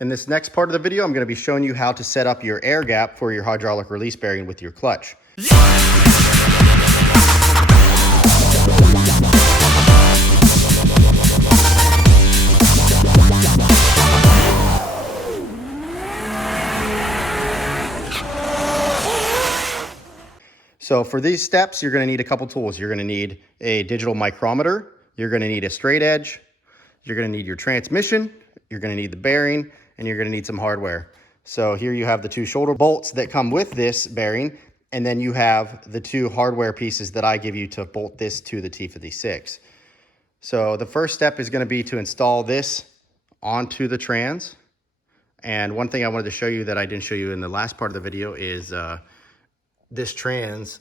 In this next part of the video, I'm going to be showing you how to set up your air gap for your hydraulic release bearing with your clutch. So for these steps, you're going to need a couple tools. You're going to need a digital micrometer, you're going to need a straight edge, you're going to need your transmission, you're going to need the bearing, and you're going to need some hardware. So here you have the two shoulder bolts that come with this bearing, and then you have the two hardware pieces that I give you to bolt this to the T56. So the first step is going to be to install this onto the trans. And one thing I wanted to show you that I didn't show you in the last part of the video is this trans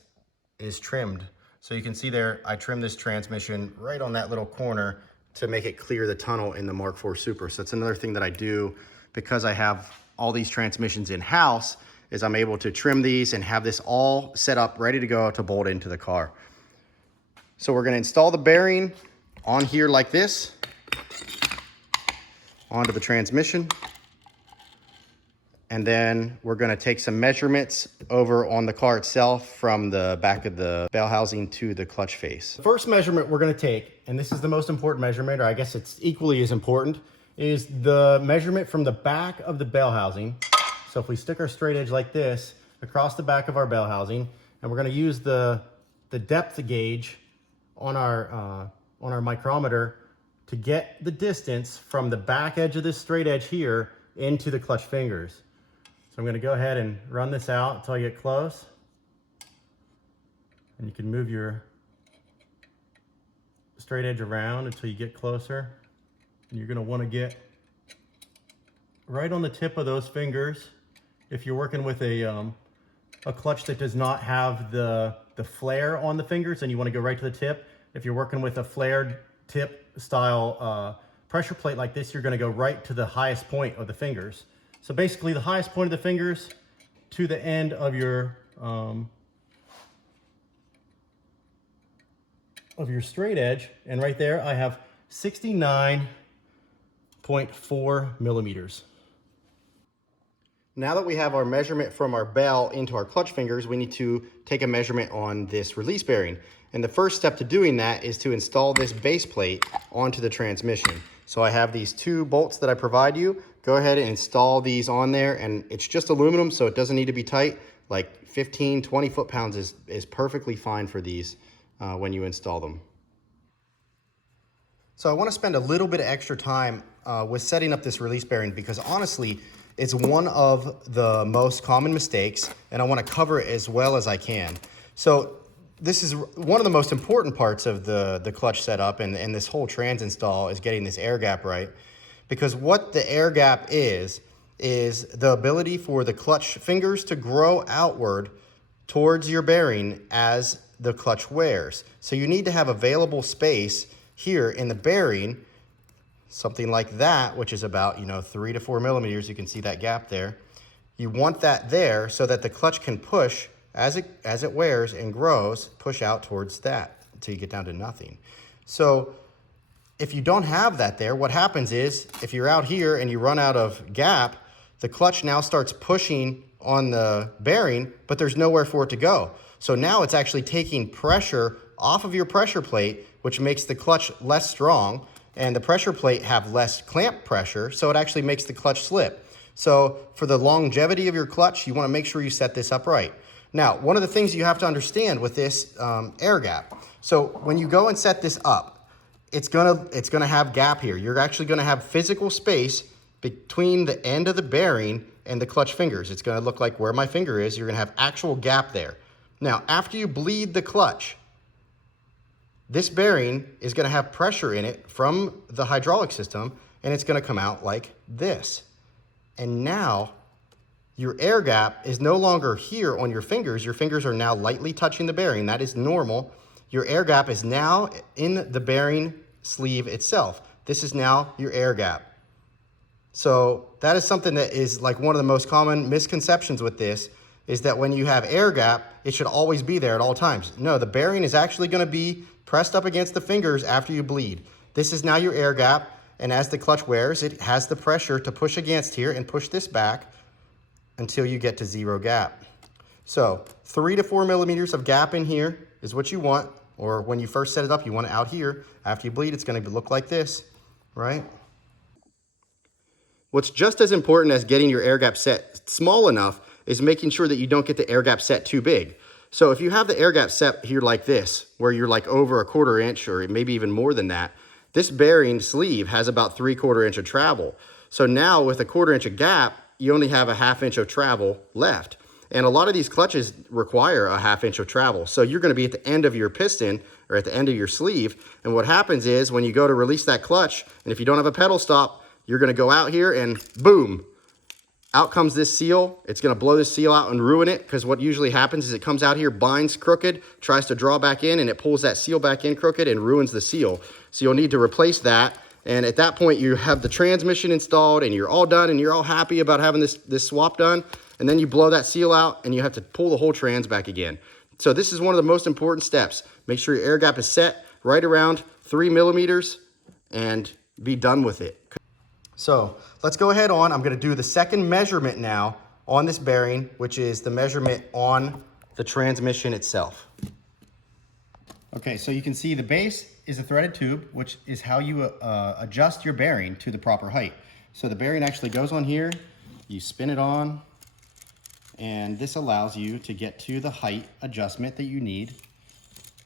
is trimmed. So you can see there, I trimmed this transmission right on that little corner to make it clear the tunnel in the Mark IV Supra. So it's another thing that I do because I have all these transmissions in-house, is I'm able to trim these and have this all set up, ready to go to bolt into the car. So we're gonna install the bearing on here like this, onto the transmission. And then we're gonna take some measurements over on the car itself from the back of the bell housing to the clutch face. The first measurement we're gonna take, and this is the most important measurement, or I guess it's equally as important, is the measurement from the back of the bell housing. So if we stick our straight edge like this across the back of our bell housing, and we're gonna use the depth gauge on our micrometer to get the distance from the back edge of this straight edge here into the clutch fingers. So I'm going to go ahead and run this out until I get close. And you can move your straight edge around until you get closer. And you're going to want to get right on the tip of those fingers. If you're working with a clutch that does not have the flare on the fingers, then you want to go right to the tip. If you're working with a flared tip style pressure plate like this, you're going to go right to the highest point of the fingers. So basically the highest point of the fingers to the end of your straight edge, and right there I have 69.4 millimeters. Now that we have our measurement from our bell into our clutch fingers, we need to take a measurement on this release bearing. And the first step to doing that is to install this base plate onto the transmission. So I have these two bolts that I provide you. Go ahead and install these on there, and it's just aluminum, so it doesn't need to be tight. Like 15, 20 foot-pounds is perfectly fine for these when you install them. So I want to spend a little bit of extra time with setting up this release bearing, because honestly, it's one of the most common mistakes, and I want to cover it as well as I can. So this is one of the most important parts of the clutch setup and this whole trans install, is getting this air gap right. Because what the air gap is the ability for the clutch fingers to grow outward towards your bearing as the clutch wears. So you need to have available space here in the bearing, something like that, which is about 3 to 4 millimeters. You can see that gap there. You want that there so that the clutch can push as it wears and grows, push out towards that until you get down to nothing. So if you don't have that there, what happens is, if you're out here and you run out of gap, the clutch now starts pushing on the bearing, but there's nowhere for it to go. So now it's actually taking pressure off of your pressure plate, which makes the clutch less strong, and the pressure plate have less clamp pressure, so it actually makes the clutch slip. So for the longevity of your clutch, you want to make sure you set this up right. Now, one of the things you have to understand with this air gap, so when you go and set this up, it's gonna have gap here. You're actually gonna have physical space between the end of the bearing and the clutch fingers. It's gonna look like where my finger is. You're gonna have actual gap there. Now, after you bleed the clutch, this bearing is gonna have pressure in it from the hydraulic system, and it's gonna come out like this. And now, your air gap is no longer here on your fingers. Your fingers are now lightly touching the bearing. That is normal. Your air gap is now in the bearing sleeve itself. This is now your air gap. So that is something that is like one of the most common misconceptions with this, is that when you have air gap, it should always be there at all times. No, the bearing is actually going to be pressed up against the fingers after you bleed. This is now your air gap, And as the clutch wears, it has the pressure to push against here and push this back until you get to 0 gap. So 3 to 4 millimeters of gap in here is what you want, or when you first set it up, you want it out here. After you bleed, it's gonna look like this, right? What's just as important as getting your air gap set small enough is making sure that you don't get the air gap set too big. So if you have the air gap set here like this, where you're like over 1/4 inch or maybe even more than that, this bearing sleeve has about 3/4 inch of travel. So now with 1/4 inch of gap, you only have a 1/2 inch of travel left. And a lot of these clutches require a 1/2 inch of travel. So you're gonna be at the end of your piston or at the end of your sleeve. And what happens is when you go to release that clutch, and if you don't have a pedal stop, you're gonna go out here and boom, out comes this seal. It's gonna blow this seal out and ruin it, because what usually happens is it comes out here, binds crooked, tries to draw back in, and it pulls that seal back in crooked and ruins the seal. So you'll need to replace that. And at that point, you have the transmission installed and you're all done and you're all happy about having this swap done. And then you blow that seal out and you have to pull the whole trans back again. So this is one of the most important steps. Make sure your air gap is set right around 3 millimeters and be done with it. So let's go ahead on. I'm gonna do the second measurement now on this bearing, which is the measurement on the transmission itself. Okay, so you can see the base is a threaded tube, which is how you adjust your bearing to the proper height. So the bearing actually goes on here, you spin it on, and this allows you to get to the height adjustment that you need,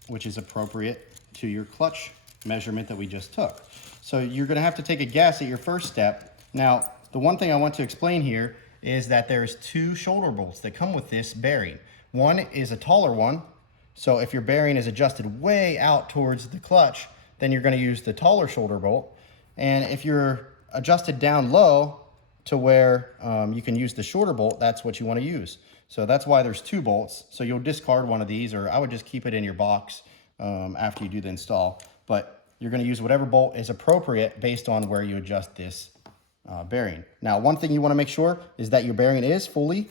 which is appropriate to your clutch measurement that we just took. So you're gonna have to take a guess at your first step. Now, the one thing I want to explain here is that there's 2 shoulder bolts that come with this bearing. One is a taller one, so if your bearing is adjusted way out towards the clutch, then you're gonna use the taller shoulder bolt. And if you're adjusted down low to where you can use the shorter bolt, that's what you wanna use. So that's why there's 2 bolts. So you'll discard one of these, or I would just keep it in your box after you do the install. But you're gonna use whatever bolt is appropriate based on where you adjust this bearing. Now, one thing you wanna make sure is that your bearing is fully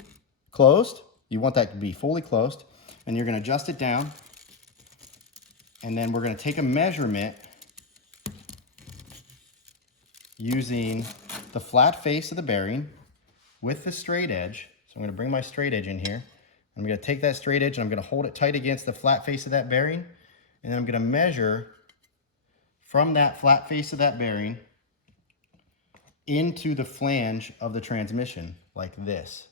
closed. You want that to be fully closed, and you're gonna adjust it down, and then we're gonna take a measurement using the flat face of the bearing with the straight edge. So I'm gonna bring my straight edge in here. I'm gonna take that straight edge and I'm gonna hold it tight against the flat face of that bearing, and then I'm gonna measure from that flat face of that bearing into the flange of the transmission, like this.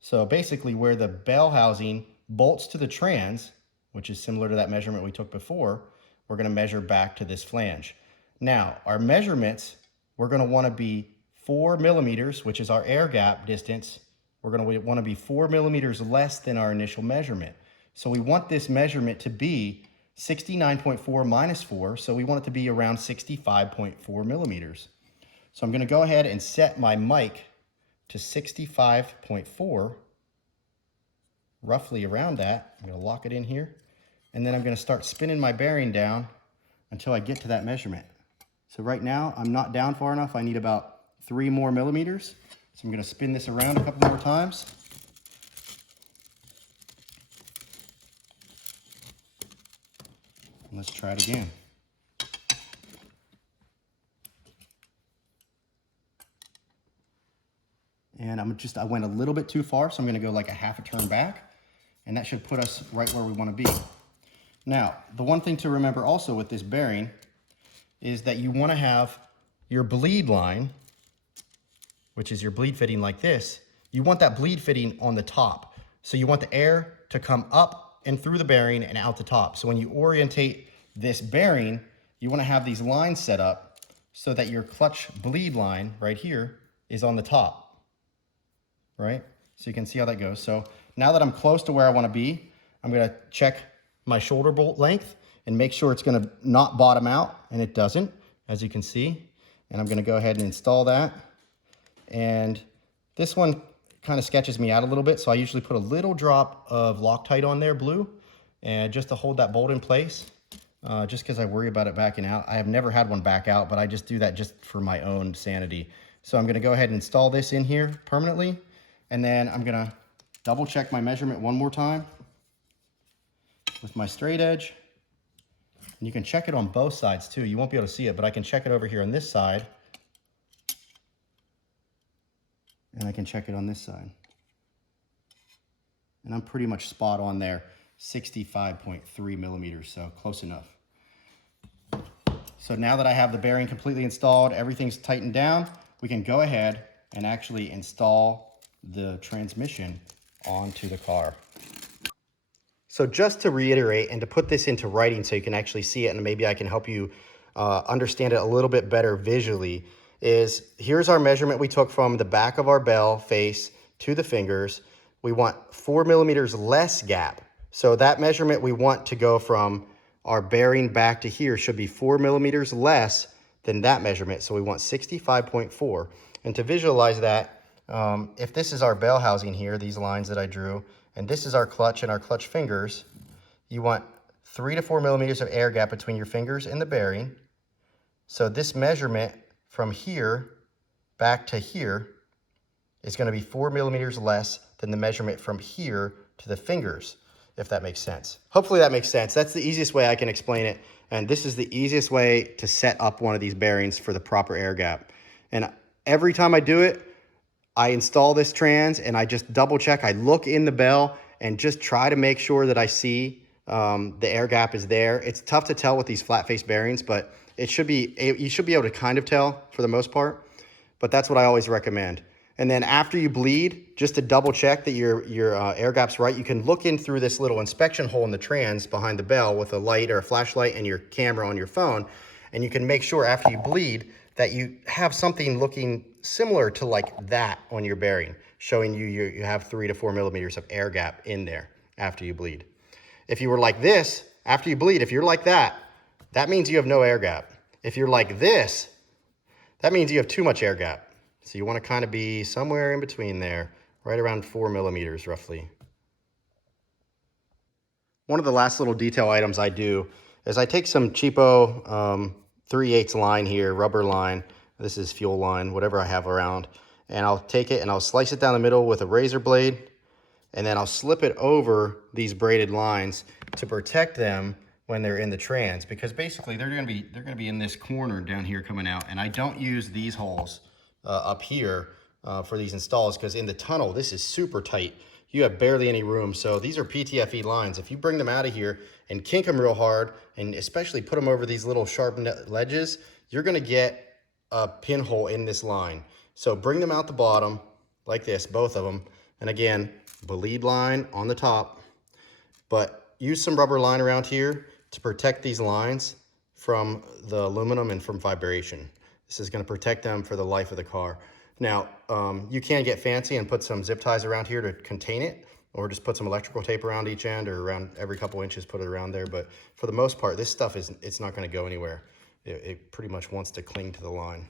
So basically where the bell housing bolts to the trans, which is similar to that measurement we took before, we're gonna measure back to this flange. Now, our measurements, we're gonna wanna be 4 millimeters, which is our air gap distance. We're gonna wanna be 4 millimeters less than our initial measurement. So we want this measurement to be 69.4 minus 4, so we want it to be around 65.4 millimeters. So I'm gonna go ahead and set my mic to 65.4, roughly around that. I'm gonna lock it in here, and then I'm gonna start spinning my bearing down until I get to that measurement. So right now, I'm not down far enough. I need about 3 more millimeters. So I'm gonna spin this around a couple more times. Let's try it again. And I went a little bit too far, so I'm gonna go like a 1/2 turn back, and that should put us right where we wanna be. Now, the one thing to remember also with this bearing is that you wanna have your bleed line, which is your bleed fitting like this. You want that bleed fitting on the top. So you want the air to come up and through the bearing and out the top. So when you orientate this bearing, you wanna have these lines set up so that your clutch bleed line right here is on the top, right? So you can see how that goes. So now that I'm close to where I wanna be, I'm gonna check my shoulder bolt length and make sure it's gonna not bottom out, and it doesn't, as you can see. And I'm gonna go ahead and install that. And this one kind of sketches me out a little bit, so I usually put a little drop of Loctite on there, blue, and just to hold that bolt in place, just because I worry about it backing out. I have never had one back out, but I just do that just for my own sanity. So I'm gonna go ahead and install this in here permanently, and then I'm gonna double check my measurement one more time with my straight edge, And you can check it on both sides too. You won't be able to see it, but I can check it over here on this side. And I can check it on this side. And I'm pretty much spot on there, 65.3 millimeters, so close enough. So now that I have the bearing completely installed, everything's tightened down, we can go ahead and actually install the transmission onto the car. So just to reiterate and to put this into writing so you can actually see it, and maybe I can help you understand it a little bit better visually, is here's our measurement we took from the back of our bell face to the fingers. We want 4 millimeters less gap. So that measurement we want to go from our bearing back to here should be 4 millimeters less than that measurement. So we want 65.4. And to visualize that, if this is our bell housing here, these lines that I drew, and this is our clutch and our clutch fingers, you want 3 to 4 millimeters of air gap between your fingers and the bearing. So this measurement from here back to here is going to be 4 millimeters less than the measurement from here to the fingers, if that makes sense. Hopefully that makes sense. That's the easiest way I can explain it. And this is the easiest way to set up one of these bearings for the proper air gap. And every time I do it, I install this trans and I just double check. I look in the bell and just try to make sure that I see the air gap is there. It's tough to tell with these flat face bearings, but you should be able to kind of tell for the most part. But that's what I always recommend. And then after you bleed, just to double check that your air gap's right, you can look in through this little inspection hole in the trans behind the bell with a light or a flashlight and your camera on your phone. And you can make sure after you bleed that you have something looking similar to like that on your bearing, showing you have 3 to 4 millimeters of air gap in there after you bleed. If you were like this, after you bleed, if you're like that, that means you have no air gap. If you're like this, that means you have too much air gap. So you want to kind of be somewhere in between there, right around 4 millimeters roughly. One of the last little detail items I do is I take some cheapo 3/8 line here, rubber line. This is fuel line, whatever I have around. And I'll take it and I'll slice it down the middle with a razor blade. And then I'll slip it over these braided lines to protect them when they're in the trans, because basically they're gonna be in this corner down here coming out. And I don't use these holes up here for these installs, because in the tunnel, this is super tight. You have barely any room. So these are PTFE lines. If you bring them out of here and kink them real hard, and especially put them over these little sharp ledges, you're gonna get a pinhole in this line. So bring them out the bottom like this, both of them. And again, bleed line on the top, but use some rubber line around here to protect these lines from the aluminum and from vibration. This is going to protect them for the life of the car. Now, you can get fancy and put some zip ties around here to contain it, or just put some electrical tape around each end, or around every couple inches, put it around there. But for the most part, this stuff it's not going to go anywhere. It pretty much wants to cling to the line.